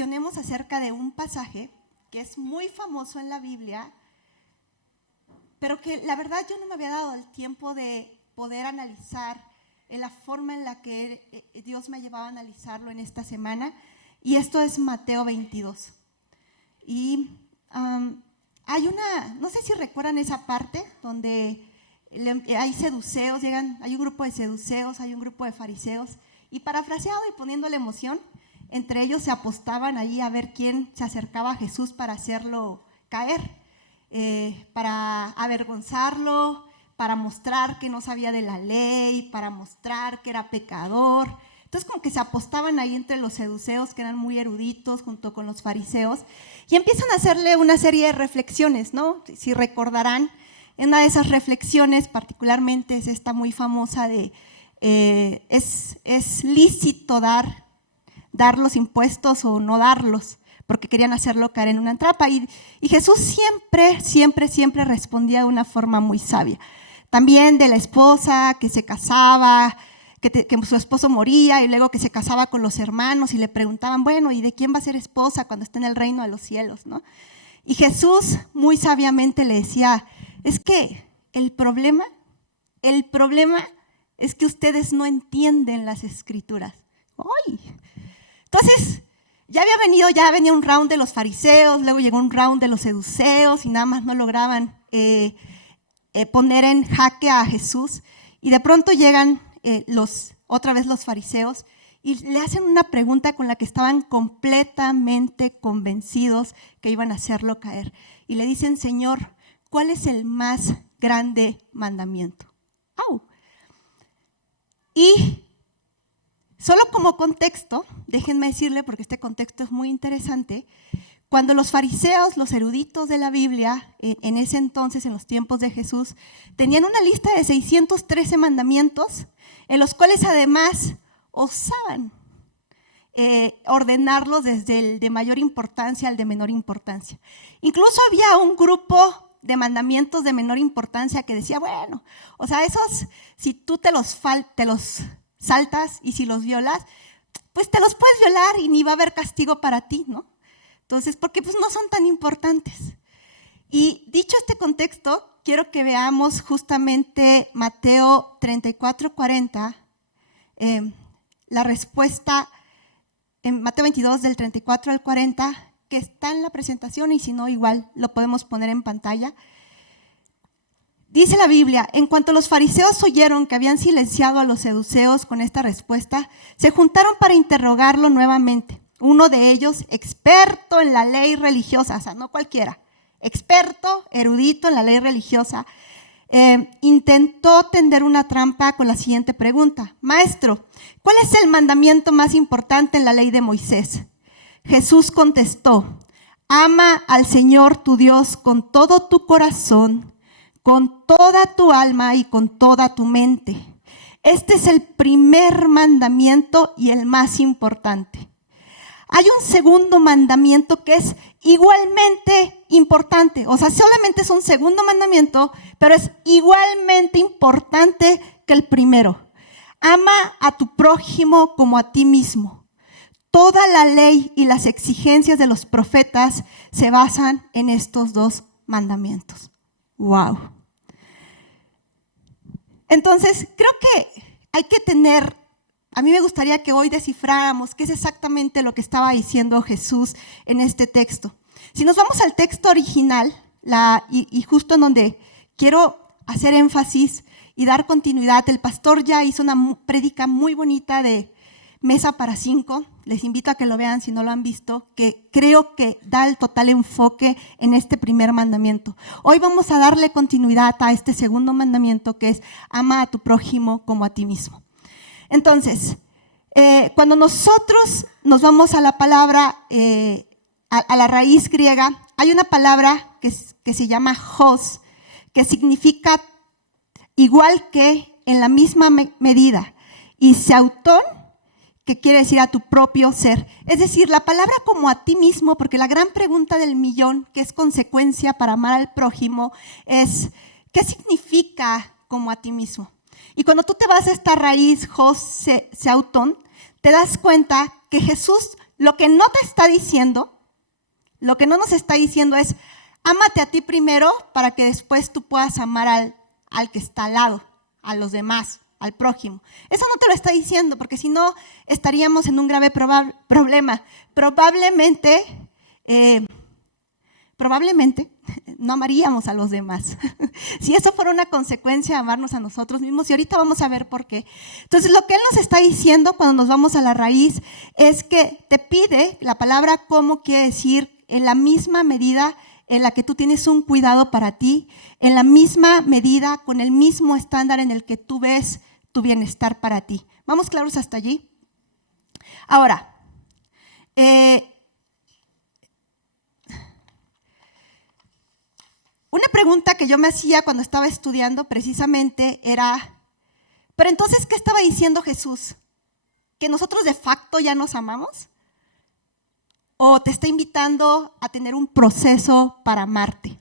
reflexionemos acerca de un pasaje que es muy famoso en la Biblia, pero que la verdad yo no me había dado el tiempo de poder analizar en la forma en la que Dios me ha llevado a analizarlo en esta semana, y esto es Mateo 22. Y hay no sé si recuerdan esa parte donde hay seduceos, hay un grupo de seduceos, hay un grupo de fariseos, y parafraseado y poniéndole emoción, entre ellos se apostaban ahí a ver quién se acercaba a Jesús para hacerlo caer, para avergonzarlo, para mostrar que no sabía de la ley, para mostrar que era pecador. Entonces como que se apostaban ahí entre los seduceos, que eran muy eruditos, junto con los fariseos, y empiezan a hacerle una serie de reflexiones, ¿no? Si recordarán, en una de esas reflexiones particularmente es esta muy famosa de ¿es lícito dar los impuestos o no darlos? Porque querían hacerlo caer en una trampa. Y Jesús siempre respondía de una forma muy sabia. También de la esposa que se casaba, que su esposo moría y luego que se casaba con los hermanos y le preguntaban, bueno, ¿y de quién va a ser esposa cuando esté en el reino de los cielos, ¿no? Y Jesús muy sabiamente le decía, es que el problema es que ustedes no entienden las Escrituras. ¡Ay! Entonces, ya venía un round de los fariseos, luego llegó un round de los seduceos y nada más no lograban poner en jaque a Jesús. Y de pronto llegan otra vez los fariseos y le hacen una pregunta con la que estaban completamente convencidos que iban a hacerlo caer. Y le dicen, Señor, ¿cuál es el más grande mandamiento? ¡Au! Y solo como contexto, déjenme decirle, porque este contexto es muy interesante, cuando los fariseos, los eruditos de la Biblia, en ese entonces, en los tiempos de Jesús, tenían una lista de 613 mandamientos, en los cuales además osaban ordenarlos desde el de mayor importancia al de menor importancia. Incluso había un grupo de mandamientos de menor importancia que decía, bueno, o sea, esos, si tú te los saltas y si los violas, pues te los puedes violar y ni va a haber castigo para ti, ¿no? Entonces, porque pues no son tan importantes. Y dicho este contexto, quiero que veamos justamente Mateo 34:40, la respuesta en Mateo 22 del 34 al 40, que está en la presentación y si no, igual lo podemos poner en pantalla. Dice la Biblia, en cuanto los fariseos oyeron que habían silenciado a los seduceos con esta respuesta, se juntaron para interrogarlo nuevamente. Uno de ellos, experto en la ley religiosa, o sea, no cualquiera, experto, erudito en la ley religiosa, intentó tender una trampa con la siguiente pregunta. Maestro, ¿cuál es el mandamiento más importante en la ley de Moisés? Jesús contestó, ama al Señor tu Dios con todo tu corazón, con toda tu alma y con toda tu mente. Este es el primer mandamiento y el más importante. Hay un segundo mandamiento que es igualmente importante, o sea, solamente es un segundo mandamiento, pero es igualmente importante que el primero. Ama a tu prójimo como a ti mismo. Toda la ley y las exigencias de los profetas se basan en estos dos mandamientos. ¡Wow! Entonces, creo que hay que tener, a mí me gustaría que hoy descifráramos qué es exactamente lo que estaba diciendo Jesús en este texto. Si nos vamos al texto original, y justo en donde quiero hacer énfasis y dar continuidad, el pastor ya hizo una prédica muy bonita de Mesa para 5, les invito a que lo vean si no lo han visto, que creo que da el total enfoque en este primer mandamiento. Hoy vamos a darle continuidad a este segundo mandamiento, que es ama a tu prójimo como a ti mismo. Entonces, cuando nosotros nos vamos a la palabra, a la raíz griega, hay una palabra que se llama hos, que significa igual que, en la misma medida, y seautón, que quiere decir a tu propio ser. Es decir, la palabra como a ti mismo, porque la gran pregunta del millón, que es consecuencia para amar al prójimo, es ¿qué significa como a ti mismo? Y cuando tú te vas a esta raíz, hos, seautón, te das cuenta que Jesús lo que no te está diciendo, lo que no nos está diciendo es, ámate a ti primero para que después tú puedas amar al que está al lado, a los demás, al prójimo. Eso no te lo está diciendo, porque si no estaríamos en un grave problema. Probablemente no amaríamos a los demás. Si eso fuera una consecuencia de amarnos a nosotros mismos, y ahorita vamos a ver por qué. Entonces, lo que Él nos está diciendo cuando nos vamos a la raíz es que te pide, la palabra cómo quiere decir, en la misma medida en la que tú tienes un cuidado para ti, en la misma medida, con el mismo estándar en el que tú ves tu bienestar para ti. ¿Vamos claros hasta allí? Ahora, una pregunta que yo me hacía cuando estaba estudiando precisamente era, pero entonces, ¿qué estaba diciendo Jesús? ¿Que nosotros de facto ya nos amamos? ¿O te está invitando a tener un proceso para amarte?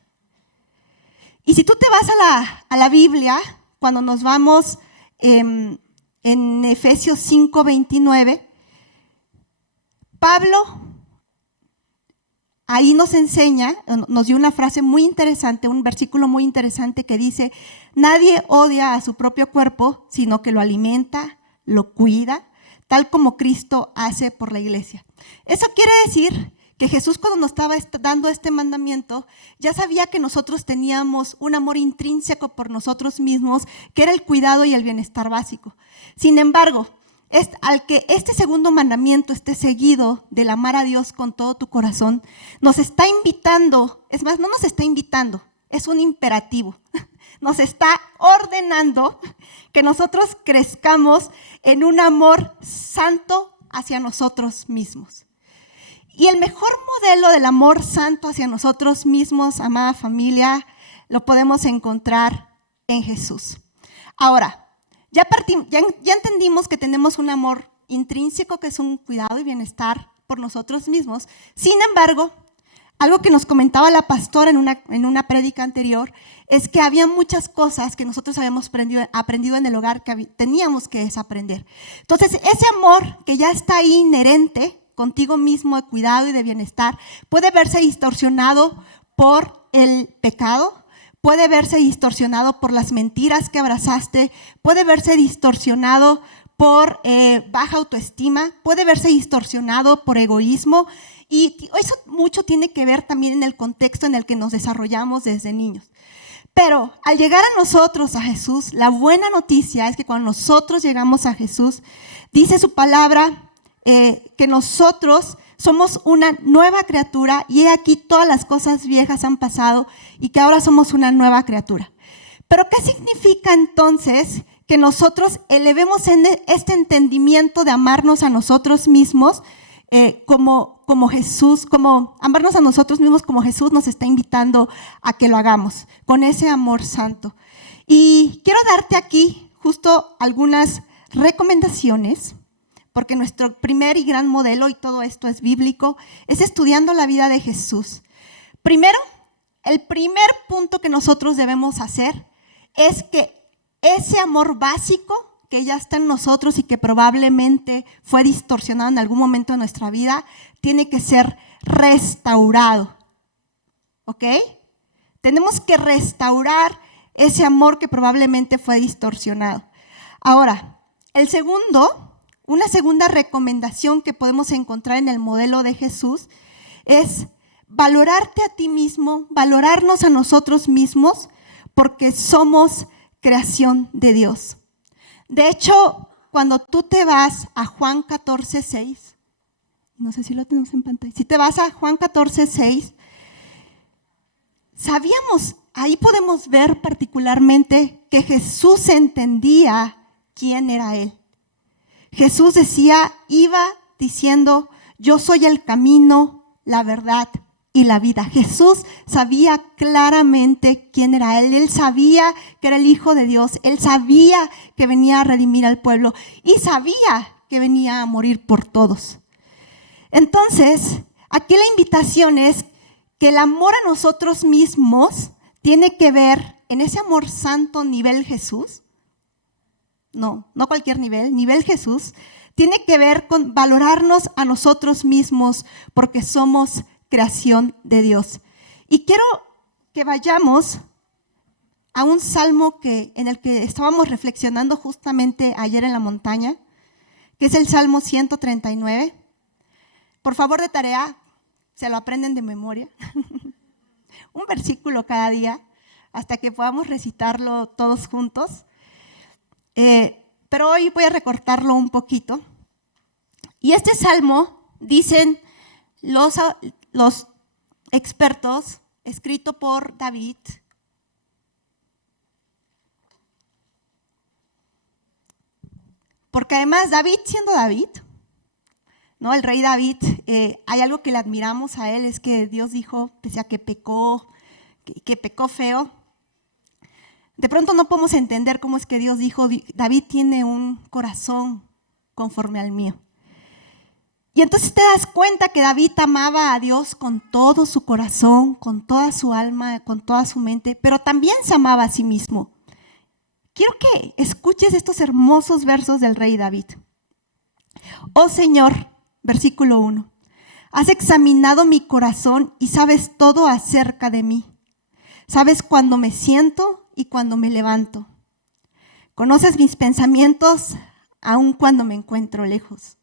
Y si tú te vas a la Biblia, cuando nos vamos en Efesios 5:29, Pablo ahí nos enseña, nos dio una frase muy interesante, un versículo muy interesante que dice, nadie odia a su propio cuerpo, sino que lo alimenta, lo cuida, tal como Cristo hace por la iglesia. Eso quiere decir que Jesús, cuando nos estaba dando este mandamiento, ya sabía que nosotros teníamos un amor intrínseco por nosotros mismos, que era el cuidado y el bienestar básico. Sin embargo, al que este segundo mandamiento esté seguido del amar a Dios con todo tu corazón, nos está invitando, es más, no nos está invitando, es un imperativo. Nos está ordenando que nosotros crezcamos en un amor santo hacia nosotros mismos. Y el mejor modelo del amor santo hacia nosotros mismos, amada familia, lo podemos encontrar en Jesús. Ahora, ya entendimos que tenemos un amor intrínseco, que es un cuidado y bienestar por nosotros mismos. Sin embargo, algo que nos comentaba la pastora en una prédica anterior es que había muchas cosas que nosotros habíamos aprendido en el hogar que teníamos que desaprender. Entonces, ese amor que ya está ahí inherente contigo mismo, de cuidado y de bienestar, puede verse distorsionado por el pecado, puede verse distorsionado por las mentiras que abrazaste, puede verse distorsionado por baja autoestima, puede verse distorsionado por egoísmo, y eso mucho tiene que ver también en el contexto en el que nos desarrollamos desde niños. Pero al llegar a nosotros, a Jesús, la buena noticia es que cuando nosotros llegamos a Jesús, dice su palabra que nosotros somos una nueva criatura y he aquí todas las cosas viejas han pasado y que ahora somos una nueva criatura. Pero ¿qué significa entonces que nosotros elevemos en este entendimiento de amarnos a nosotros mismos como Jesús, como amarnos a nosotros mismos como Jesús nos está invitando a que lo hagamos, con ese amor santo? Y quiero darte aquí justo algunas recomendaciones, porque nuestro primer y gran modelo, y todo esto es bíblico, es estudiando la vida de Jesús. Primero, el primer punto que nosotros debemos hacer es que ese amor básico que ya está en nosotros y que probablemente fue distorsionado en algún momento de nuestra vida, tiene que ser restaurado. ¿Ok? Tenemos que restaurar ese amor que probablemente fue distorsionado. Ahora, una segunda recomendación que podemos encontrar en el modelo de Jesús es valorarte a ti mismo, valorarnos a nosotros mismos, porque somos creación de Dios. De hecho, cuando tú te vas a Juan 14:6, no sé si lo tenemos en pantalla, si te vas a Juan 14:6, sabíamos, ahí podemos ver particularmente que Jesús entendía quién era Él. Jesús iba diciendo, yo soy el camino, la verdad y la vida. Jesús sabía claramente quién era Él. Él sabía que era el Hijo de Dios. Él sabía que venía a redimir al pueblo y sabía que venía a morir por todos. Entonces, aquí la invitación es que el amor a nosotros mismos tiene que ver en ese amor santo nivel Jesús. No cualquier nivel Jesús, tiene que ver con valorarnos a nosotros mismos porque somos creación de Dios. Y quiero que vayamos a un salmo en el que estábamos reflexionando justamente ayer en la montaña, que es el Salmo 139. Por favor, de tarea, se lo aprenden de memoria. Un versículo cada día, hasta que podamos recitarlo todos juntos. Pero hoy voy a recortarlo un poquito. Y este salmo, dicen los expertos, escrito por David, porque además David, siendo David, ¿no? El rey David, hay algo que le admiramos a él, es que Dios dijo, pese a que pecó feo, de pronto no podemos entender cómo es que Dios dijo, David tiene un corazón conforme al mío. Y entonces te das cuenta que David amaba a Dios con todo su corazón, con toda su alma, con toda su mente, pero también se amaba a sí mismo. Quiero que escuches estos hermosos versos del rey David. Oh Señor, versículo 1, has examinado mi corazón y sabes todo acerca de mí. Sabes cuándo me siento y cuándo me levanto. Conoces mis pensamientos aun cuando me encuentro lejos.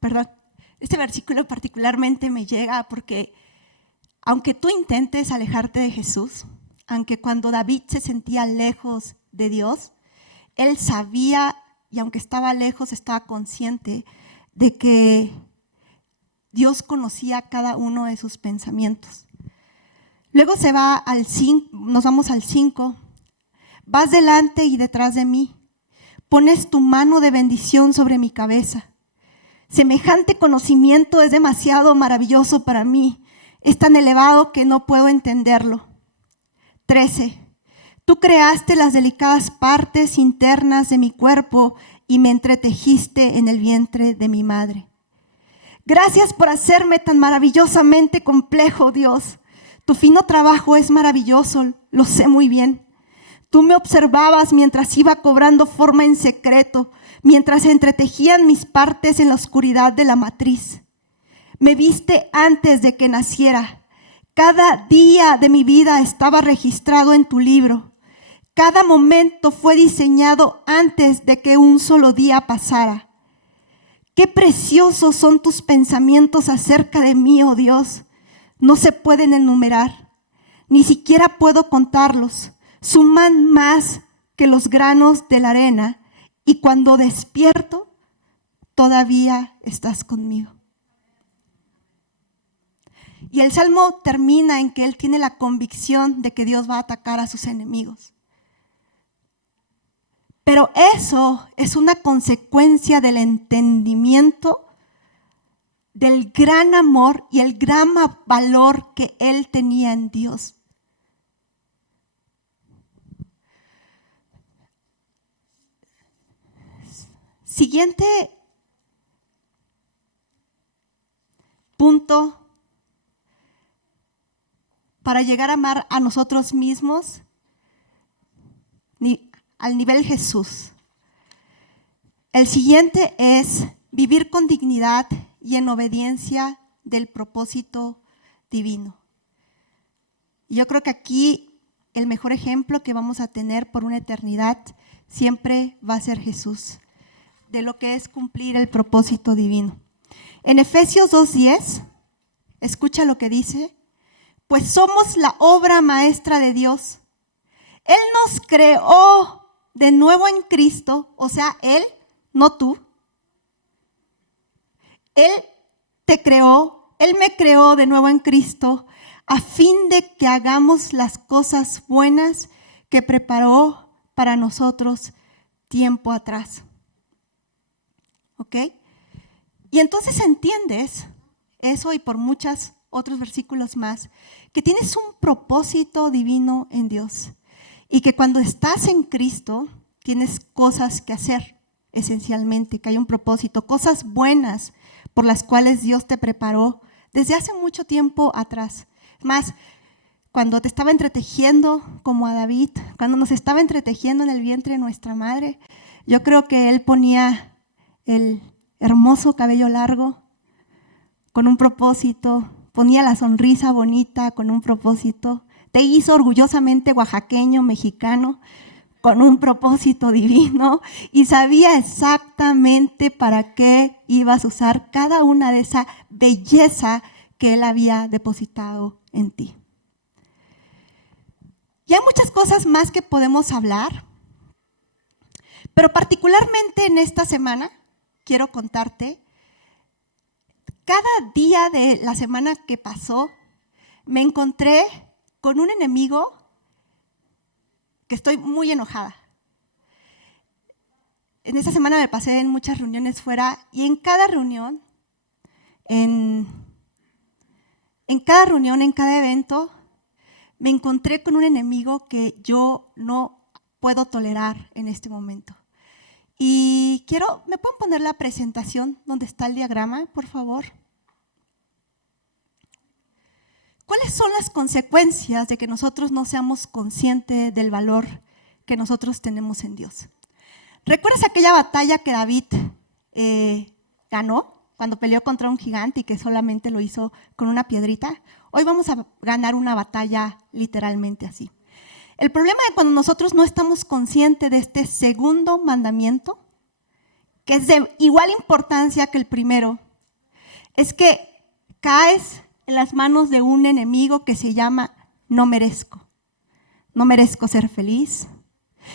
Perdón, este versículo particularmente me llega porque aunque tú intentes alejarte de Jesús, aunque cuando David se sentía lejos de Dios, él sabía, y aunque estaba lejos, estaba consciente de que Dios conocía cada uno de sus pensamientos. Luego nos vamos al 5. Vas delante y detrás de mí. Pones tu mano de bendición sobre mi cabeza. Semejante conocimiento es demasiado maravilloso para mí. Es tan elevado que no puedo entenderlo. 13. Tú creaste las delicadas partes internas de mi cuerpo y me entretejiste en el vientre de mi madre. Gracias por hacerme tan maravillosamente complejo, Dios. Tu fino trabajo es maravilloso, lo sé muy bien. Tú me observabas mientras iba cobrando forma en secreto, mientras se entretejían mis partes en la oscuridad de la matriz. Me viste antes de que naciera. Cada día de mi vida estaba registrado en tu libro. Cada momento fue diseñado antes de que un solo día pasara. Qué preciosos son tus pensamientos acerca de mí, oh Dios. No se pueden enumerar, ni siquiera puedo contarlos. Suman más que los granos de la arena, y cuando despierto, todavía estás conmigo. Y el salmo termina en que él tiene la convicción de que Dios va a atacar a sus enemigos. Pero eso es una consecuencia del entendimiento del gran amor y el gran valor que él tenía en Dios. Siguiente punto para llegar a amar a nosotros mismos al nivel Jesús. El siguiente es vivir con dignidad y en obediencia del propósito divino. Y yo creo que aquí el mejor ejemplo que vamos a tener por una eternidad siempre va a ser Jesús, de lo que es cumplir el propósito divino. En Efesios 2:10, escucha lo que dice: pues somos la obra maestra de Dios. Él nos creó de nuevo en Cristo, o sea, Él, no tú. Él te creó, Él me creó de nuevo en Cristo, a fin de que hagamos las cosas buenas que preparó para nosotros tiempo atrás. ¿Ok? Y entonces entiendes eso, y por muchos otros versículos más, que tienes un propósito divino en Dios y que cuando estás en Cristo tienes cosas que hacer, esencialmente, que hay un propósito, cosas buenas por las cuales Dios te preparó desde hace mucho tiempo atrás. Más, cuando te estaba entretejiendo como a David, cuando nos estaba entretejiendo en el vientre de nuestra madre, yo creo que Él ponía el hermoso cabello largo con un propósito, ponía la sonrisa bonita con un propósito, te hizo orgullosamente oaxaqueño, mexicano, con un propósito divino y sabía exactamente para qué ibas a usar cada una de esa belleza que Él había depositado en ti. Y hay muchas cosas más que podemos hablar, pero particularmente en esta semana quiero contarte, cada día de la semana que pasó me encontré con un enemigo que estoy muy enojada. En esta semana me pasé en muchas reuniones fuera y en cada reunión, en cada evento, me encontré con un enemigo que yo no puedo tolerar en este momento. Y ¿me pueden poner la presentación donde está el diagrama, por favor? ¿Cuáles son las consecuencias de que nosotros no seamos conscientes del valor que nosotros tenemos en Dios? ¿Recuerdas aquella batalla que David ganó cuando peleó contra un gigante y que solamente lo hizo con una piedrita? Hoy vamos a ganar una batalla literalmente así. El problema de cuando nosotros no estamos conscientes de este segundo mandamiento, que es de igual importancia que el primero, es que caes en las manos de un enemigo que se llama no merezco. No merezco ser feliz,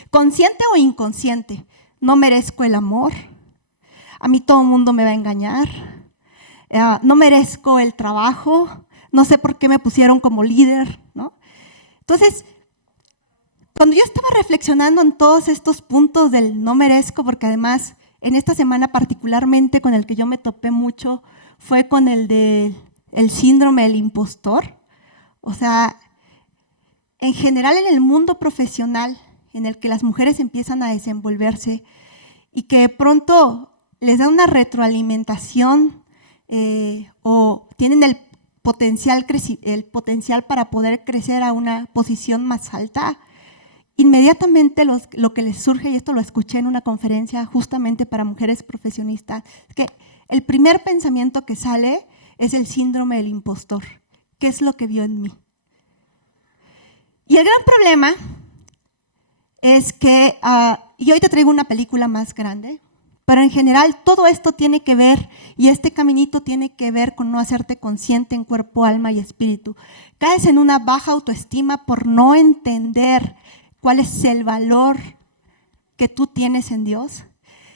consciente o inconsciente. No merezco el amor. A mí todo el mundo me va a engañar. No merezco el trabajo. No sé por qué me pusieron como líder, ¿no? Entonces, cuando yo estaba reflexionando en todos estos puntos del no merezco, porque además en esta semana particularmente con el que yo me topé mucho fue con el del síndrome del impostor. O sea, en general en el mundo profesional en el que las mujeres empiezan a desenvolverse y que de pronto les da una retroalimentación o tienen el potencial para poder crecer a una posición más alta, inmediatamente lo que les surge, y esto lo escuché en una conferencia justamente para mujeres profesionistas, es que el primer pensamiento que sale es el síndrome del impostor. ¿Qué es lo que vio en mí? Y el gran problema es que, y hoy te traigo una película más grande, pero en general todo esto tiene que ver, y este caminito tiene que ver con no hacerte consciente en cuerpo, alma y espíritu. Caes en una baja autoestima por no entender cuál es el valor que tú tienes en Dios.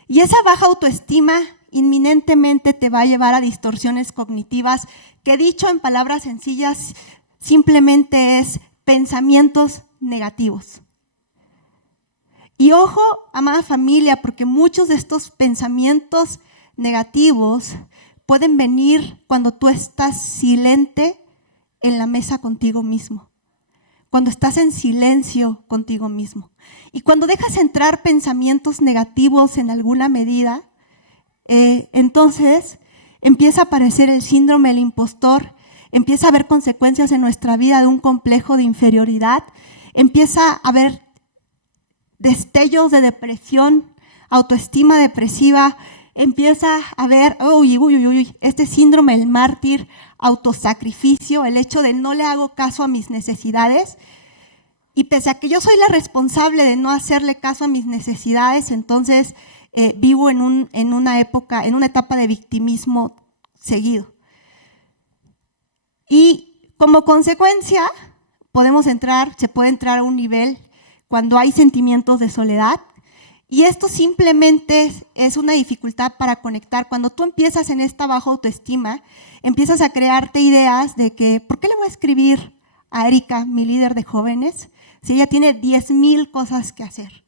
Y esa baja autoestima inminentemente te va a llevar a distorsiones cognitivas que, dicho en palabras sencillas, simplemente es pensamientos negativos. Y ojo, amada familia, porque muchos de estos pensamientos negativos pueden venir cuando tú estás silente en la mesa contigo mismo, cuando estás en silencio contigo mismo. Y cuando dejas entrar pensamientos negativos en alguna medida, entonces empieza a aparecer el síndrome del impostor, empieza a haber consecuencias en nuestra vida de un complejo de inferioridad, empieza a haber destellos de depresión, autoestima depresiva, empieza a ver, este síndrome del mártir, autosacrificio, el hecho de no le hago caso a mis necesidades, y pese a que yo soy la responsable de no hacerle caso a mis necesidades, entonces vivo en una etapa de victimismo seguido. Y como consecuencia se puede entrar a un nivel cuando hay sentimientos de soledad, y esto simplemente es una dificultad para conectar. Cuando tú empiezas en esta baja autoestima, empiezas a crearte ideas de que, ¿por qué le voy a escribir a Erika, mi líder de jóvenes, si ella tiene 10,000 cosas que hacer?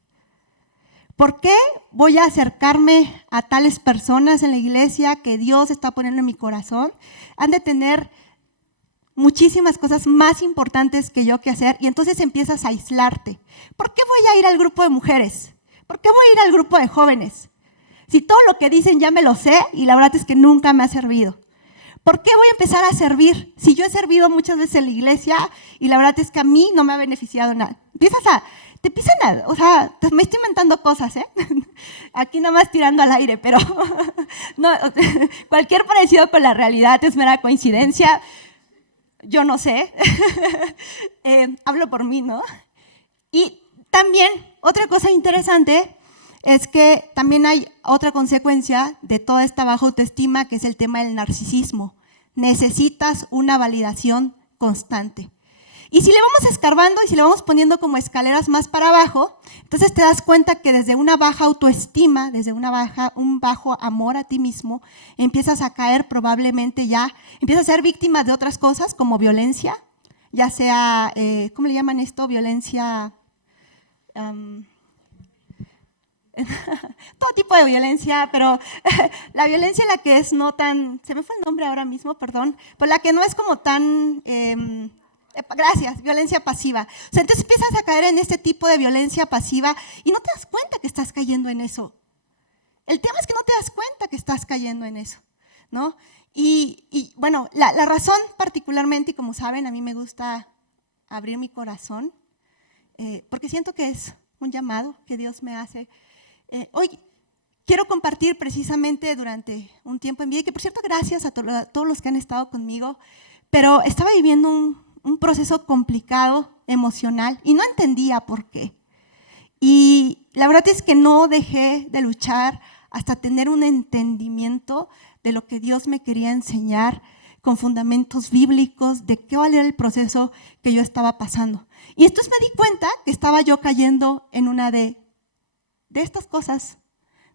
¿Por qué voy a acercarme a tales personas en la iglesia que Dios está poniendo en mi corazón? Han de tener muchísimas cosas más importantes que yo que hacer, y entonces empiezas a aislarte. ¿Por qué voy a ir al grupo de mujeres? ¿Por qué voy a ir al grupo de jóvenes? Si todo lo que dicen ya me lo sé y la verdad es que nunca me ha servido. ¿Por qué voy a empezar a servir? Si yo he servido muchas veces en la iglesia y la verdad es que a mí no me ha beneficiado nada. Te empiezan o sea, me estoy inventando cosas, ¿eh? Aquí nada más tirando al aire, pero no, cualquier parecido con la realidad es mera coincidencia. Yo no sé, hablo por mí, ¿no? Y también otra cosa interesante es que también hay otra consecuencia de toda esta baja autoestima, que es el tema del narcisismo. Necesitas una validación constante. Y si le vamos escarbando y si le vamos poniendo como escaleras más para abajo, entonces te das cuenta que desde una baja autoestima, desde un bajo amor a ti mismo, empiezas a caer probablemente empiezas a ser víctima de otras cosas como violencia, ya sea, ¿cómo le llaman esto? Violencia, todo tipo de violencia, pero la violencia la que es no tan, se me fue el nombre ahora mismo, perdón, pero la que no es como tan, gracias, violencia pasiva. O sea, entonces empiezas a caer en este tipo de violencia pasiva y no te das cuenta que estás cayendo en eso. El tema es que no te das cuenta que estás cayendo en eso, ¿no? Y bueno, la razón particularmente, y como saben, a mí me gusta abrir mi corazón, porque siento que es un llamado que Dios me hace. Hoy quiero compartir precisamente durante un tiempo en vida, y que por cierto, gracias a todos los que han estado conmigo, pero estaba viviendo un proceso complicado, emocional, y no entendía por qué. Y la verdad es que no dejé de luchar hasta tener un entendimiento de lo que Dios me quería enseñar con fundamentos bíblicos, de cuál era el proceso que yo estaba pasando. Y entonces me di cuenta que estaba yo cayendo en una de estas cosas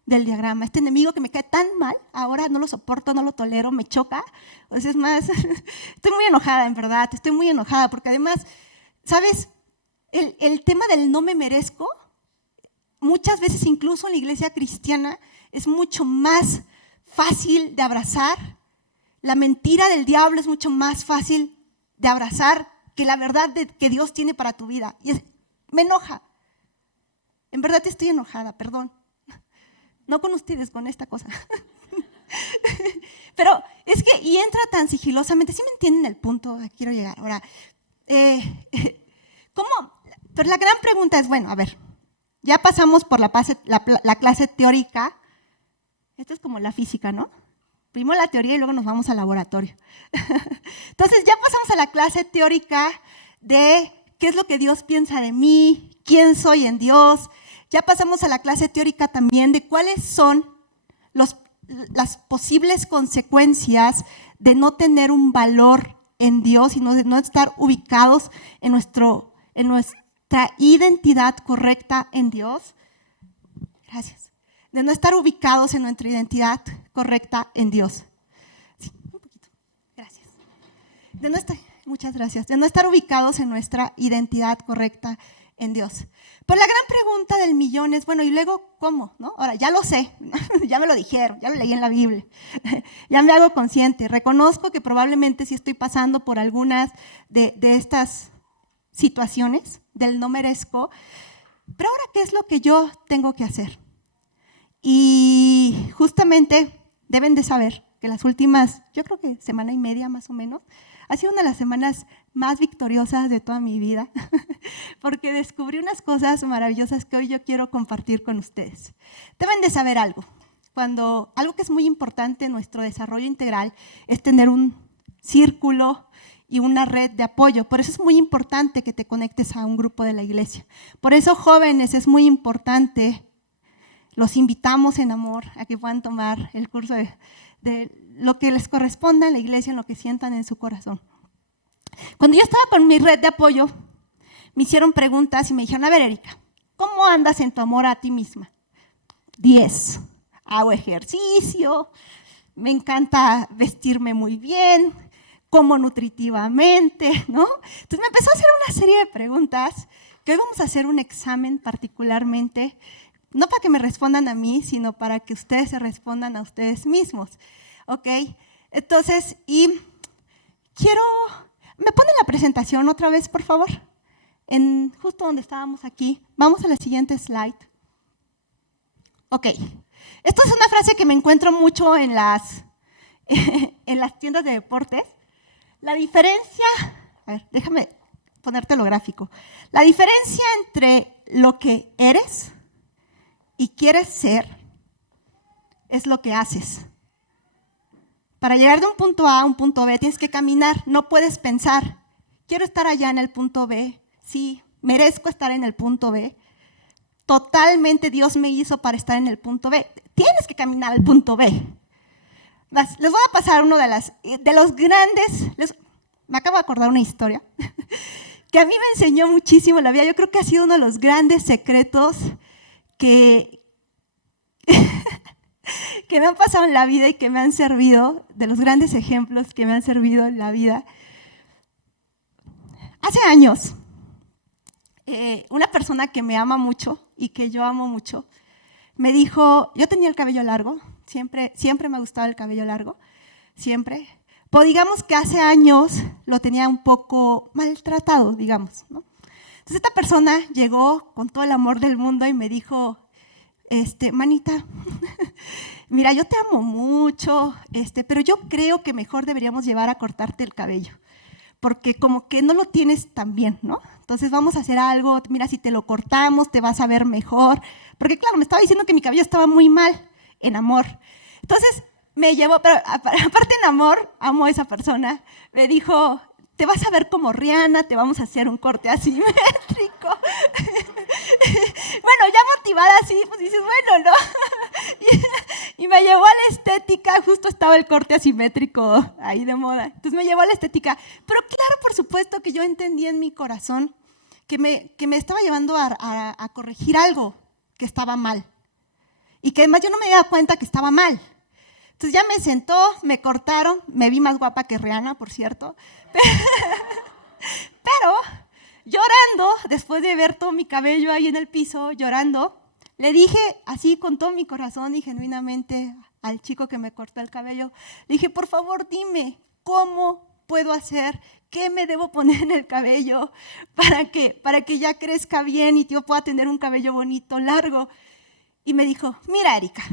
del diagrama. Este enemigo que me cae tan mal, ahora no lo soporto, no lo tolero, me choca. O sea, es más, estoy muy enojada, en verdad, estoy muy enojada, porque además, ¿sabes? El tema del no me merezco, muchas veces incluso en la iglesia cristiana, es mucho más fácil de abrazar. La mentira del diablo es mucho más fácil de abrazar que la verdad que Dios tiene para tu vida. Y me enoja. En verdad estoy enojada, perdón. No con ustedes, con esta cosa. Pero es que, y entra tan sigilosamente, ¿sí me entienden el punto a que quiero llegar? Ahora, ¿cómo? Pero la gran pregunta es, bueno, a ver, ya pasamos por la clase teórica. Esto es como la física, ¿no? Primero la teoría y luego nos vamos al laboratorio. Entonces ya pasamos a la clase teórica de qué es lo que Dios piensa de mí, quién soy en Dios. Ya pasamos a la clase teórica también de cuáles son las posibles consecuencias de no tener un valor en Dios y de no estar ubicados en nuestra identidad correcta en Dios. Gracias. De no estar ubicados en nuestra identidad correcta en Dios. Sí, un poquito. Gracias. Muchas gracias. De no estar ubicados en nuestra identidad correcta en Dios. Pues la gran pregunta del millón es, bueno, ¿y luego cómo? ¿No? Ahora, ya lo sé, ya me lo dijeron, ya lo leí en la Biblia, ya me hago consciente, reconozco que probablemente sí estoy pasando por algunas de estas situaciones del no merezco, pero ahora, ¿qué es lo que yo tengo que hacer? Y justamente deben de saber que las últimas, yo creo que semana y media más o menos, ha sido una de las semanas más victoriosas de toda mi vida, porque descubrí unas cosas maravillosas que hoy yo quiero compartir con ustedes. Deben de saber algo. Algo que es muy importante en nuestro desarrollo integral es tener un círculo y una red de apoyo. Por eso es muy importante que te conectes a un grupo de la iglesia. Por eso, jóvenes, es muy importante, los invitamos en amor a que puedan tomar el curso de lo que les corresponda en la iglesia, en lo que sientan en su corazón. Cuando yo estaba con mi red de apoyo, me hicieron preguntas y me dijeron, a ver, Erika, ¿cómo andas en tu amor a ti misma? 10. Hago ejercicio, me encanta vestirme muy bien, como nutritivamente, ¿no? Entonces me empezó a hacer una serie de preguntas que hoy vamos a hacer un examen particularmente, no para que me respondan a mí, sino para que ustedes se respondan a ustedes mismos, ¿ok? Entonces, ¿me ponen la presentación otra vez, por favor? Justo donde estábamos aquí. Vamos a la siguiente slide. Ok. Esto es una frase que me encuentro mucho en las en las tiendas de deportes, la diferencia, a ver, déjame ponértelo gráfico, la diferencia entre lo que eres y quieres ser es lo que haces. Para llegar de un punto A a un punto B tienes que caminar, no puedes pensar, quiero estar allá en el punto B, sí, merezco estar en el punto B, totalmente Dios me hizo para estar en el punto B, tienes que caminar al punto B. Les voy a pasar uno de los grandes, me acabo de acordar una historia, que a mí me enseñó muchísimo la vida, yo creo que ha sido uno de los grandes secretos que me han pasado en la vida y que me han servido, de los grandes ejemplos que me han servido en la vida. Hace años, una persona que me ama mucho y que yo amo mucho, me dijo, yo tenía el cabello largo, siempre me ha gustado el cabello largo, siempre. Pero digamos que hace años lo tenía un poco maltratado, digamos, ¿no? Entonces esta persona llegó con todo el amor del mundo y me dijo, manita, mira, yo te amo mucho, pero yo creo que mejor deberíamos llevar a cortarte el cabello, porque como que no lo tienes tan bien, ¿no? Entonces vamos a hacer algo, mira, si te lo cortamos te vas a ver mejor, porque claro, me estaba diciendo que mi cabello estaba muy mal, en amor. Entonces me llevó, pero aparte en amor, amo a esa persona, me dijo, te vas a ver como Rihanna, te vamos a hacer un corte asimétrico. Bueno, ya motivada así, pues dices, bueno, ¿no? Y me llevó a la estética, justo estaba el corte asimétrico ahí de moda. Entonces me llevó a la estética. Pero claro, por supuesto que yo entendí en mi corazón que me estaba llevando a corregir algo que estaba mal. Y que además yo no me daba cuenta que estaba mal. Entonces ya me sentó, me cortaron, me vi más guapa que Rihanna, por cierto. Pero llorando, después de ver todo mi cabello ahí en el piso, llorando, le dije así con todo mi corazón y genuinamente al chico que me cortó el cabello, le dije, por favor dime, ¿cómo puedo hacer? ¿Qué me debo poner en el cabello para que ya crezca bien y yo pueda tener un cabello bonito, largo? Y me dijo, mira Erika,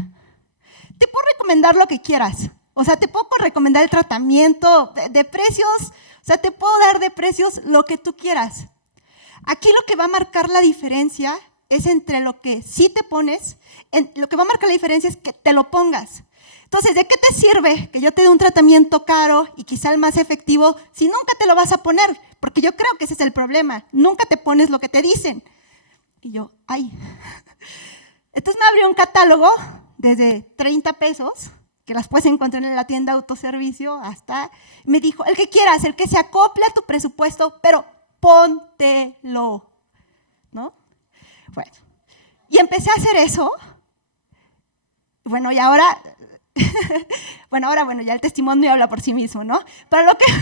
te puedo recomendar lo que quieras. O sea, te puedo recomendar el tratamiento de precios, o sea, te puedo dar de precios lo que tú quieras. Aquí lo que va a marcar la diferencia es entre lo que sí te pones, lo que va a marcar la diferencia es que te lo pongas. Entonces, ¿de qué te sirve que yo te dé un tratamiento caro y quizá el más efectivo si nunca te lo vas a poner? Porque yo creo que ese es el problema, nunca te pones lo que te dicen. Y yo, ay. Entonces me abrió un catálogo desde 30 pesos, que las puedes encontrar en la tienda autoservicio, hasta, me dijo, el que quieras, el que se acople a tu presupuesto, pero póntelo, ¿no? Y empecé a hacer eso, bueno, y ahora, bueno, ya el testimonio habla por sí mismo, ¿no? Pero lo que, no,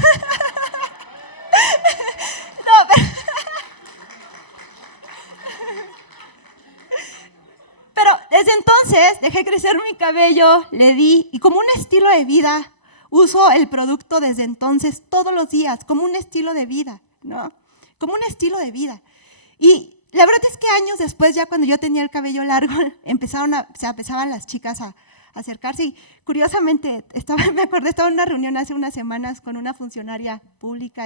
pero desde entonces dejé crecer mi cabello, le di, y como un estilo de vida, uso el producto desde entonces todos los días, como un estilo de vida, ¿no? Como un estilo de vida. Y la verdad es que años después, ya cuando yo tenía el cabello largo, empezaban las chicas a acercarse. Y curiosamente, me acordé, estaba en una reunión hace unas semanas con una funcionaria pública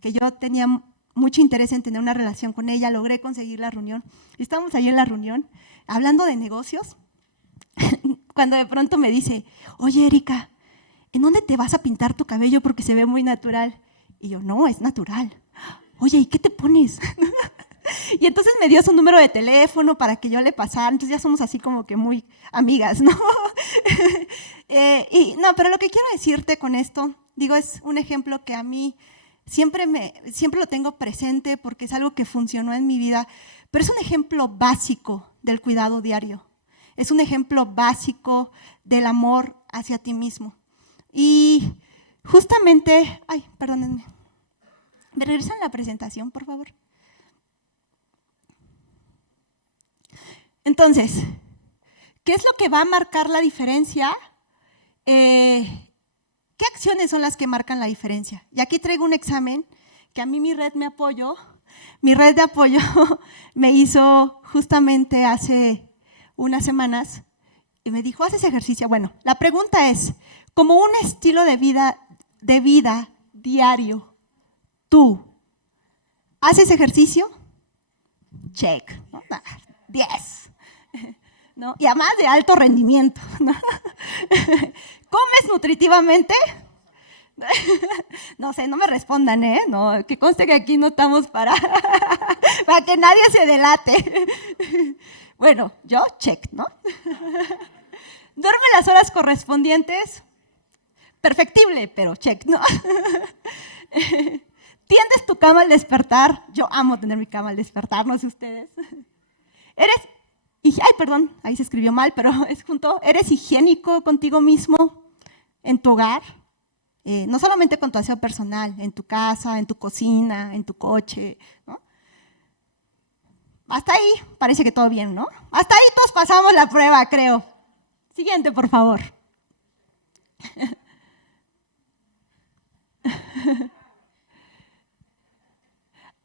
que yo tenía mucho interés en tener una relación con ella, logré conseguir la reunión. Y estábamos ahí en la reunión, hablando de negocios, cuando de pronto me dice, oye Erika, ¿en dónde te vas a pintar tu cabello porque se ve muy natural? Y yo, no, es natural. Oye, ¿y qué te pones? Y entonces me dio su número de teléfono para que yo le pasara, entonces ya somos así como que muy amigas, ¿no? No, pero lo que quiero decirte con esto, digo, es un ejemplo que a mí siempre lo tengo presente porque es algo que funcionó en mi vida, pero es un ejemplo básico del cuidado diario, es un ejemplo básico del amor hacia ti mismo. Y justamente, ay, perdónenme, ¿me regresan la presentación, por favor? Entonces, ¿qué es lo que va a marcar la diferencia? ¿Qué acciones son las que marcan la diferencia? Y aquí traigo un examen que a mí mi red de apoyo me hizo justamente hace unas semanas y me dijo, ¿haces ejercicio? Bueno, la pregunta es, como un estilo de vida diario, ¿tú haces ejercicio? Check, ¿no? 10. ¿No? Y además de alto rendimiento, ¿no? ¿Comes nutritivamente? No sé, no me respondan, ¿eh? No, que conste que aquí no estamos para que nadie se delate. Bueno, yo check, ¿no? ¿Duerme las horas correspondientes? Perfectible, pero check, ¿no? ¿Tiendes tu cama al despertar? Yo amo tener mi cama al despertar, no sé ustedes. Ay, perdón, ahí se escribió mal, pero es junto. ¿Eres higiénico contigo mismo en tu hogar? No solamente con tu aseo personal, en tu casa, en tu cocina, en tu coche, ¿no? Hasta ahí parece que todo bien, ¿no? Hasta ahí todos pasamos la prueba, creo. Siguiente, por favor.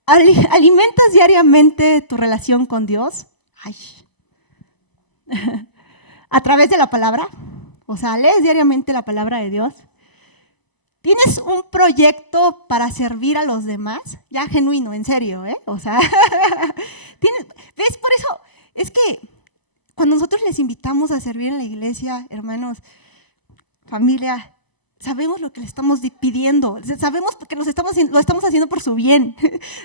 ¿Alimentas diariamente tu relación con Dios? Ay. A través de la palabra. O sea, lees diariamente la palabra de Dios. ¿Tienes un proyecto para servir a los demás? Ya genuino, en serio, ¿eh? O sea, ¿ves? Por eso es que cuando nosotros les invitamos a servir en la iglesia, hermanos, familia, sabemos lo que le estamos pidiendo, sabemos que lo estamos haciendo por su bien,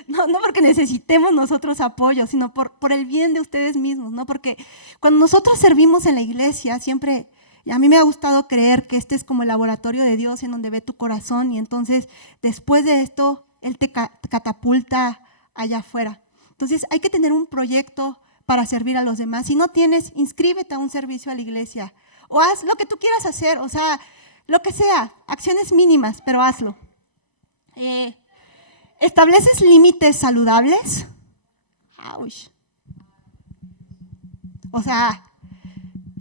no porque necesitemos nosotros apoyo, sino por el bien de ustedes mismos, ¿no? Porque cuando nosotros servimos en la iglesia, siempre, y a mí me ha gustado creer que este es como el laboratorio de Dios en donde ve tu corazón y entonces después de esto, Él te catapulta allá afuera. Entonces hay que tener un proyecto para servir a los demás. Si no tienes, inscríbete a un servicio a la iglesia o haz lo que tú quieras hacer, o sea, lo que sea, acciones mínimas, pero hazlo. ¿Estableces límites saludables? Ouch. O sea,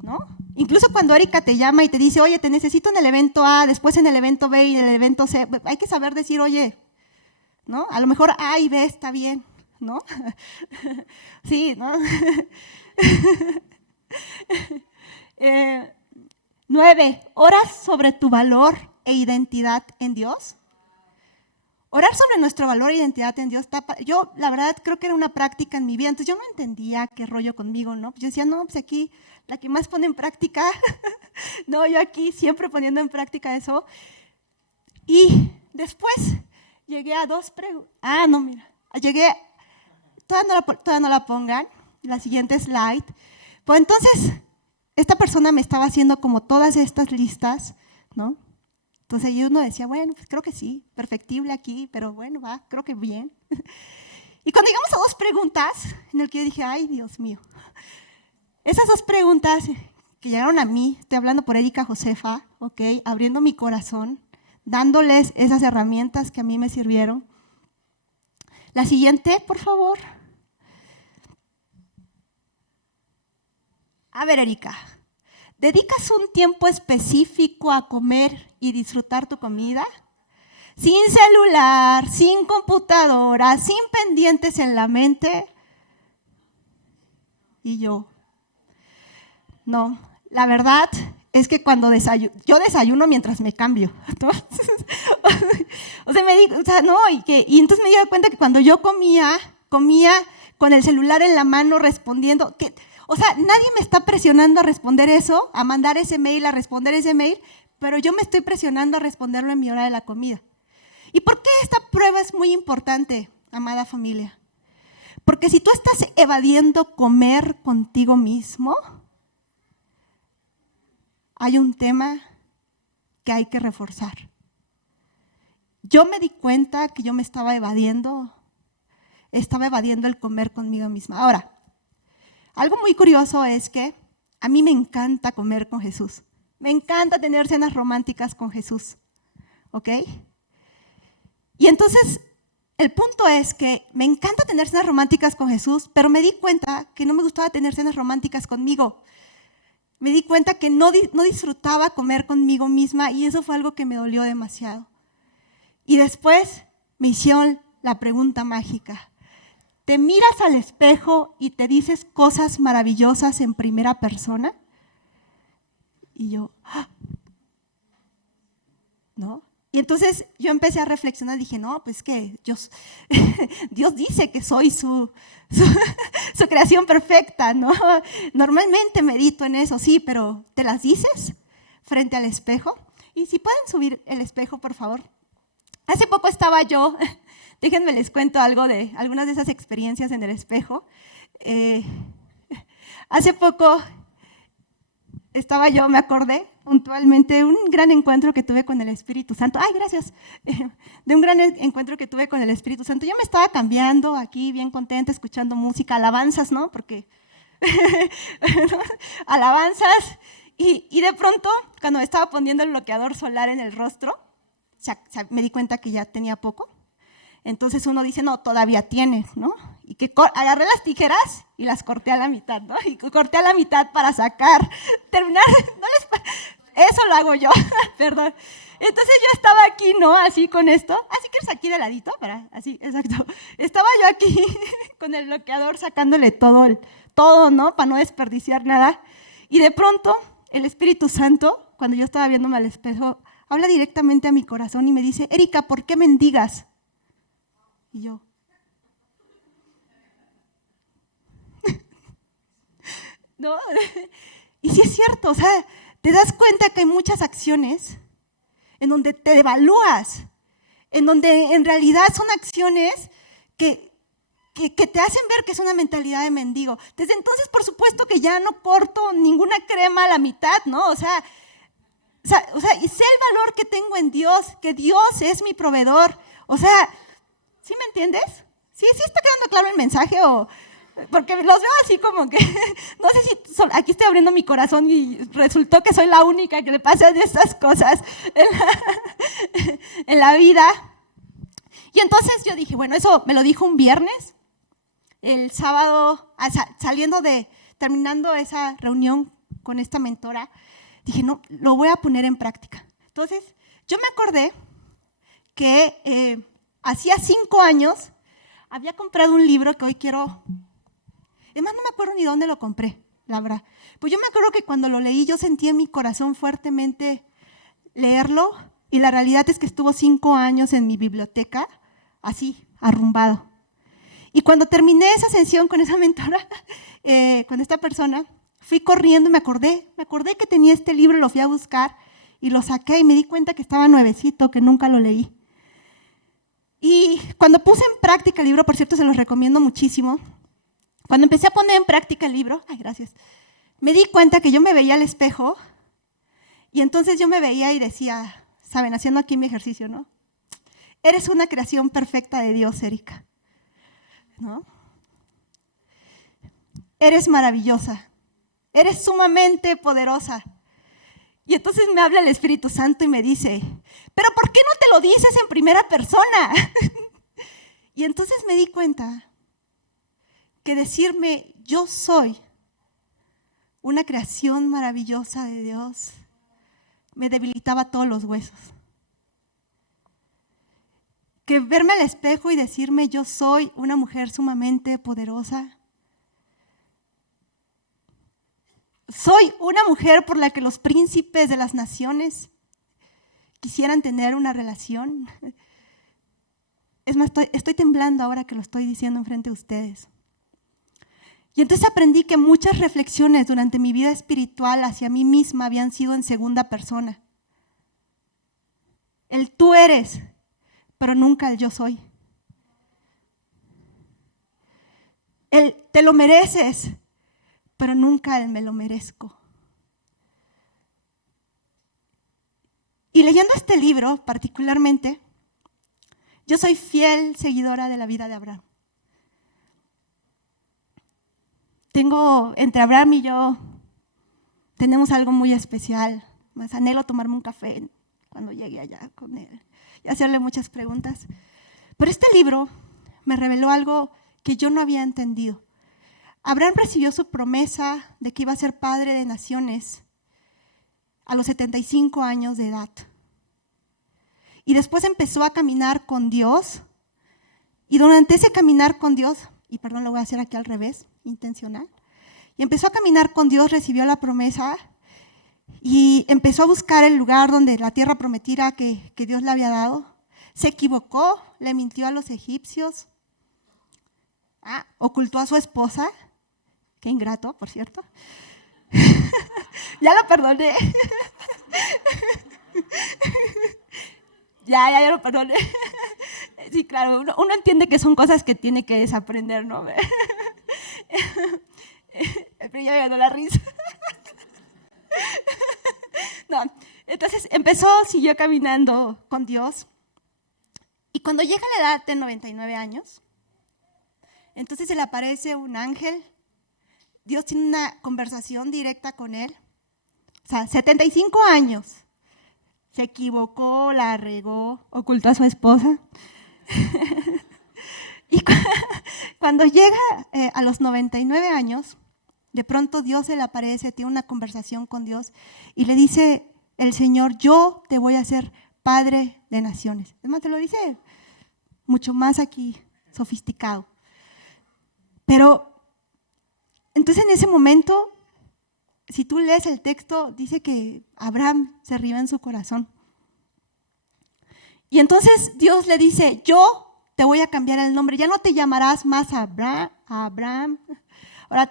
¿no? Incluso cuando Erika te llama y te dice, oye, te necesito en el evento A, después en el evento B y en el evento C, hay que saber decir, oye, ¿no? A lo mejor A y B está bien, ¿no? Sí, ¿no? 9, ¿oras sobre tu valor e identidad en Dios? Orar sobre nuestro valor e identidad en Dios, yo la verdad creo que era una práctica en mi vida, entonces yo no entendía qué rollo conmigo, ¿no? Yo decía, no, pues aquí la que más pone en práctica, no, yo aquí siempre poniendo en práctica eso. Y después llegué a 2 preguntas, no, mira, todavía no la pongan, la siguiente slide, pues entonces esta persona me estaba haciendo como todas estas listas, ¿no? Entonces uno decía, bueno, pues creo que sí, perfectible aquí, pero bueno, va, creo que bien. Y cuando llegamos a 2 preguntas, en el que yo dije, ay, Dios mío, esas 2 preguntas que llegaron a mí, estoy hablando por Erika Josefa, ¿ok? Abriendo mi corazón, dándoles esas herramientas que a mí me sirvieron. La siguiente, por favor. A ver, Erika, ¿dedicas un tiempo específico a comer y disfrutar tu comida? Sin celular, sin computadora, sin pendientes en la mente. Y yo, no, la verdad es que cuando yo desayuno mientras me cambio. Entonces, y entonces me di cuenta que cuando yo comía con el celular en la mano respondiendo, nadie me está presionando a responder eso, a mandar ese mail, a responder ese mail, pero yo me estoy presionando a responderlo en mi hora de la comida. ¿Y por qué esta prueba es muy importante, amada familia? Porque si tú estás evadiendo comer contigo mismo, hay un tema que hay que reforzar. Yo me di cuenta que yo me estaba evadiendo el comer conmigo misma. Ahora, algo muy curioso es que a mí me encanta comer con Jesús. Me encanta tener cenas románticas con Jesús. ¿Ok? Y entonces, el punto es que me encanta tener cenas románticas con Jesús, pero me di cuenta que no me gustaba tener cenas románticas conmigo. Me di cuenta que no disfrutaba comer conmigo misma y eso fue algo que me dolió demasiado. Y después me hicieron la pregunta mágica. ¿Te miras al espejo y te dices cosas maravillosas en primera persona? Y yo, ¡ah! ¿No? Y entonces yo empecé a reflexionar, dije, no, pues que Dios, Dios dice que soy su creación perfecta, ¿no? Normalmente medito en eso, sí, pero ¿te las dices frente al espejo? Y si pueden subir el espejo, por favor. Hace poco estaba yo, déjenme les cuento algo de algunas de esas experiencias en el espejo. Hace poco estaba yo, me acordé puntualmente, un gran encuentro que tuve con el Espíritu Santo. ¡Ay, gracias! De un gran encuentro que tuve con el Espíritu Santo. Yo me estaba cambiando aquí, bien contenta, escuchando música, alabanzas, ¿no? Porque alabanzas. Y de pronto, cuando me estaba poniendo el bloqueador solar en el rostro, me di cuenta que ya tenía poco. Entonces uno dice, no, todavía tienes, ¿no? Y que agarré las tijeras y las corté a la mitad, ¿no? Y corté a la mitad para terminar, eso lo hago yo, perdón. Entonces yo estaba aquí, ¿no? Así con esto, así que es aquí de ladito, así, exacto. Estaba yo aquí con el bloqueador sacándole todo, ¿no? Para no desperdiciar nada. Y de pronto el Espíritu Santo, cuando yo estaba viéndome al espejo, habla directamente a mi corazón y me dice, Erika, ¿por qué mendigas? Y yo, ¿no? Y sí es cierto, o sea, te das cuenta que hay muchas acciones en donde te devalúas, en donde en realidad son acciones que te hacen ver que es una mentalidad de mendigo. Desde entonces, por supuesto que ya no corto ninguna crema a la mitad, ¿no? O sea, y sé el valor que tengo en Dios, que Dios es mi proveedor. O sea, ¿sí me entiendes? ¿Sí está quedando claro el mensaje? Porque los veo así como que, no sé si aquí estoy abriendo mi corazón y resultó que soy la única que le pasan estas cosas en la vida. Y entonces yo dije, bueno, eso me lo dijo un viernes, el sábado, terminando esa reunión con esta mentora, dije, no, lo voy a poner en práctica. Entonces, yo me acordé que hacía 5 años había comprado un libro que hoy quiero, además no me acuerdo ni dónde lo compré, la verdad. Pues yo me acuerdo que cuando lo leí yo sentí en mi corazón fuertemente leerlo y la realidad es que estuvo 5 años en mi biblioteca, así, arrumbado. Y cuando terminé esa sesión con esa mentora, con esta persona, fui corriendo y me acordé que tenía este libro, lo fui a buscar y lo saqué y me di cuenta que estaba nuevecito, que nunca lo leí. Y cuando puse en práctica el libro, por cierto, se los recomiendo muchísimo, cuando empecé a poner en práctica el libro, me di cuenta que yo me veía al espejo y entonces yo me veía y decía, saben, haciendo aquí mi ejercicio, ¿no? Eres una creación perfecta de Dios, Erika, ¿no? Eres maravillosa, eres sumamente poderosa. Y entonces me habla el Espíritu Santo y me dice, ¿pero por qué no te lo dices en primera persona? Y entonces me di cuenta que decirme yo soy una creación maravillosa de Dios me debilitaba todos los huesos. Que verme al espejo y decirme yo soy una mujer sumamente poderosa, soy una mujer por la que los príncipes de las naciones quisieran tener una relación. Es más, estoy temblando ahora que lo estoy diciendo enfrente de ustedes. Y entonces aprendí que muchas reflexiones durante mi vida espiritual hacia mí misma habían sido en segunda persona. El tú eres, pero nunca el yo soy. El te lo mereces, pero nunca el me lo merezco. Y leyendo este libro particularmente, yo soy fiel seguidora de la vida de Abraham. Entre Abraham y yo, tenemos algo muy especial. Más anhelo tomarme un café cuando llegue allá con él y hacerle muchas preguntas. Pero este libro me reveló algo que yo no había entendido. Abraham recibió su promesa de que iba a ser padre de naciones a los 75 años de edad. Y después empezó a caminar con Dios. Y durante ese caminar con Dios, y perdón, lo voy a hacer aquí al revés, intencional. Y empezó a caminar con Dios, recibió la promesa. y empezó a buscar el lugar donde la tierra prometida que Dios le había dado. Se equivocó, le mintió a los egipcios, ocultó a su esposa, qué ingrato, por cierto. Ya lo perdoné. Ya lo perdoné. Sí, claro, uno entiende que son cosas que tiene que desaprender, ¿no? Pero ya me ganó la risa. No, entonces siguió caminando con Dios. Y cuando llega a la edad de 99 años, entonces se le aparece un ángel. Dios tiene una conversación directa con él. O sea, 75 años. Se equivocó, la regó, ocultó a su esposa. Y cuando llega a los 99 años, de pronto Dios se le aparece, tiene una conversación con Dios y le dice el Señor, yo te voy a hacer padre de naciones. Es más, te lo dice mucho más aquí, sofisticado. Pero, entonces en ese momento, si tú lees el texto, dice que Abraham se rió en su corazón. Y entonces Dios le dice, yo te voy a cambiar el nombre, ya no te llamarás más Abraham, ahora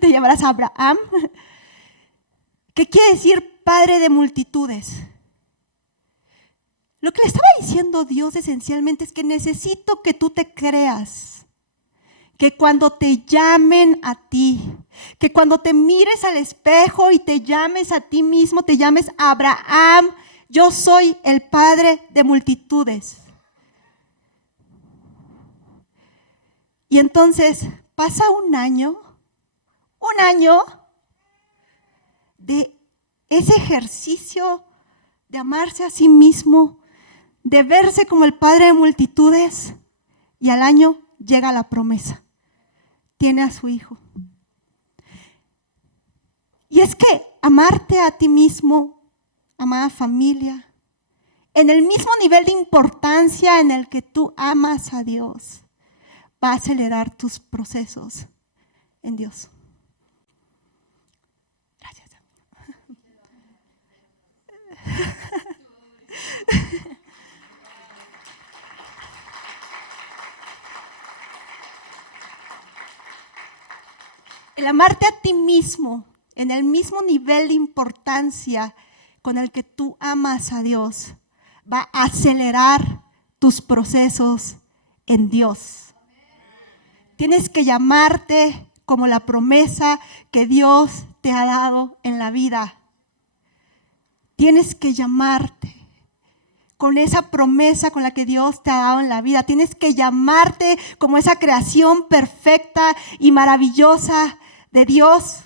te llamarás Abraham, que quiere decir padre de multitudes. Lo que le estaba diciendo Dios esencialmente es que necesito que tú te creas, que cuando te llamen a ti, que cuando te mires al espejo y te llames a ti mismo, te llames Abraham, yo soy el padre de multitudes. Y entonces pasa un año de ese ejercicio de amarse a sí mismo, de verse como el padre de multitudes, y al año llega la promesa. Tiene a su hijo. Y es que amarte a ti mismo, amada familia, en el mismo nivel de importancia en el que tú amas a Dios, va a acelerar tus procesos en Dios. Gracias. El amarte a ti mismo en el mismo nivel de importancia con el que tú amas a Dios va a acelerar tus procesos en Dios. Tienes que llamarte como la promesa que Dios te ha dado en la vida. Tienes que llamarte con esa promesa con la que Dios te ha dado en la vida. Tienes que llamarte como esa creación perfecta y maravillosa de Dios.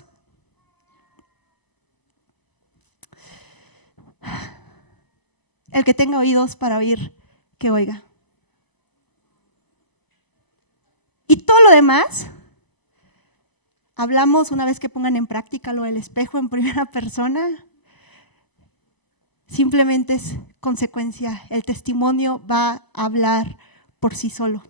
El que tenga oídos para oír, que oiga. Y todo lo demás, hablamos una vez que pongan en práctica lo del espejo en primera persona, simplemente es consecuencia. El testimonio va a hablar por sí solo.